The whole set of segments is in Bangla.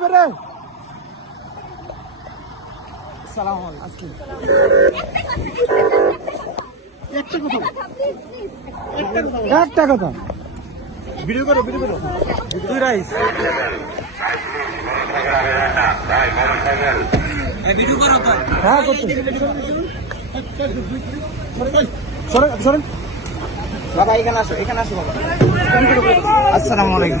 যাবে রে। সালাম আজকে। একটা কথা একটা কথা ভিডিও করো ভিডিও করো। দুই রাইস। হ্যাঁ করতে সরেন সরেন বাবা এখানে আসো এখানে আসো বাবা। আসসালামু আলাইকুম।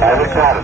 Tebrikler.